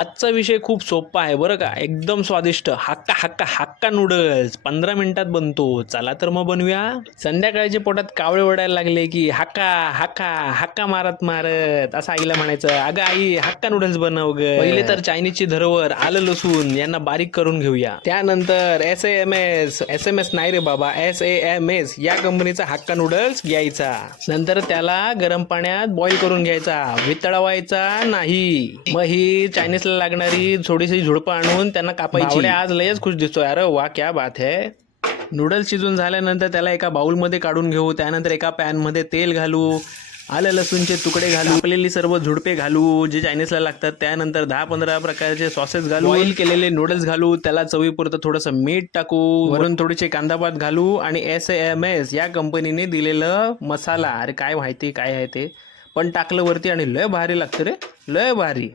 आजचा विषय खूप सोपा आहे बरं का, एकदम स्वादिष्ट. हक्का हक्का हक्का नूडल्स 15 मिनिटात बनतो. चला तर मग बनवूया. संध्याकाळच्या पोटात कावळे ओढायला लागले की हक्का हक्का हक्का मारत मारत असं आईला म्हणायचं, अगं आई हक्का नूडल्स बनव ग. पहिले तर चायनीजची धरवर आलं लसूण यांना बारीक करून घेऊया. त्यानंतर एस एम एस नाही रे बाबा, SAMS या कंपनीचा हक्का नूडल्स घ्यायचा. नंतर त्याला गरम पाण्यात बॉईल करून घ्यायचा, वितळवायचा नाही. मग ही चायनीजला लागणारी थोडीशी झुडपं आणून त्यांना कापायची. बावड्या आज लयच खुश दिसतोय. अरे वा क्या बात है. नूडल्स शिजून झाल्यानंतर त्याला एका बाउलमध्ये काढून घेऊ. त्यानंतर एका पॅनमध्ये तेल घालू, आलं लसूणचे तुकडे घालू, कापलेली सर्व झुडपे घालू जे चायनीजला लागतात. त्यानंतर 10-15 प्रकारचे सॉसेस घालू, बॉईल केलेले नूडल्स घालू, त्याला चवीपुरतं थोडंसं मीठ टाकू, वरून थोडेसे कांदापात घालू आणि SAMS या कंपनीने दिलेलं मसाला, अरे काय माहिती काय आहे ते, पण टाकलं वरती आणि लय भारी लागतं रे, लय भारी.